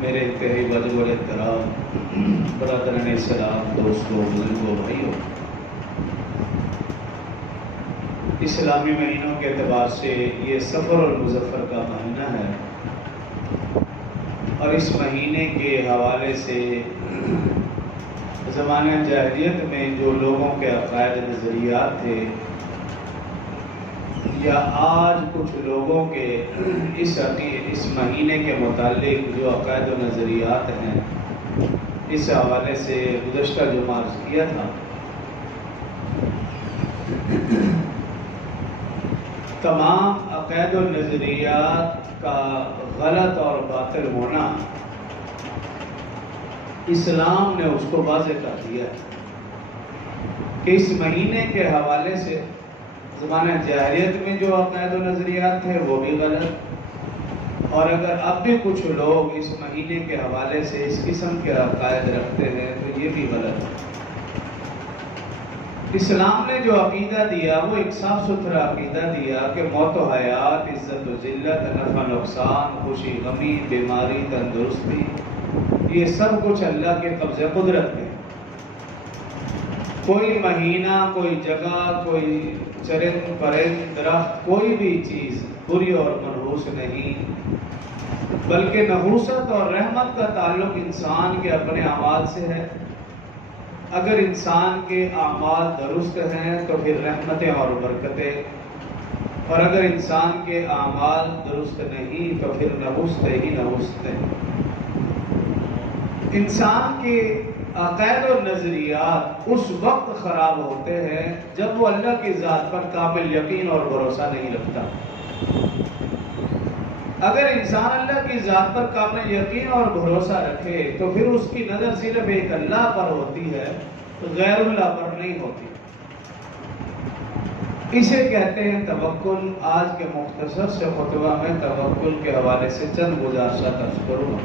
میرے انتہائی واجب الاحترام برادران اسلام، دوستوں، بزرگوں، بھائیوں، اسلامی مہینوں کے اعتبار سے یہ صفر المظفر کا مہینہ ہے، اور اس مہینے کے حوالے سے زمانہ جاہلیت میں جو لوگوں کے عقائد نظریات تھے، یا آج کچھ لوگوں کے اس مہینے کے متعلق جو عقائد و نظریات ہیں، اس حوالے سے گزشتہ جمعہ عرض کیا تھا۔ تمام عقائد و نظریات کا غلط اور باطل ہونا اسلام نے اس کو واضح کر دیا کہ اس مہینے کے حوالے سے زمانہ جاہلیت میں جو عقائد و نظریات تھے وہ بھی غلط، اور اگر اب بھی کچھ لوگ اس مہینے کے حوالے سے اس قسم کے عقائد رکھتے ہیں تو یہ بھی غلط ہے۔ اسلام نے جو عقیدہ دیا وہ ایک صاف ستھرا عقیدہ دیا کہ موت و حیات، عزت و ذلت، نفع نقصان، خوشی غمی، بیماری تندرستی، یہ سب کچھ اللہ کے قبضہ قدرت میں۔ کوئی مہینہ، کوئی جگہ، کوئی چرند پرند، درخت، کوئی بھی چیز بری اور منحوس نہیں، بلکہ نحوست اور رحمت کا تعلق انسان کے اپنے اعمال سے ہے۔ اگر انسان کے اعمال درست ہیں تو پھر رحمتیں اور برکتیں، اور اگر انسان کے اعمال درست نہیں تو پھر نحوستیں ہی نحوستیں۔ انسان کے عقائد و نظریات اس وقت خراب ہوتے ہیں جب وہ اللہ کی ذات پر کامل یقین اور بھروسہ نہیں رکھتا۔ اگر انسان اللہ کی ذات پر کامل یقین اور بھروسہ رکھے تو پھر اس کی نظر صرف ایک اللہ پر ہوتی ہے، غیر اللہ پر نہیں ہوتی۔ اسے کہتے ہیں توکل۔ آج کے مختصر سے خطبہ میں توکل کے حوالے سے چند گزارشات عرض کروں گا۔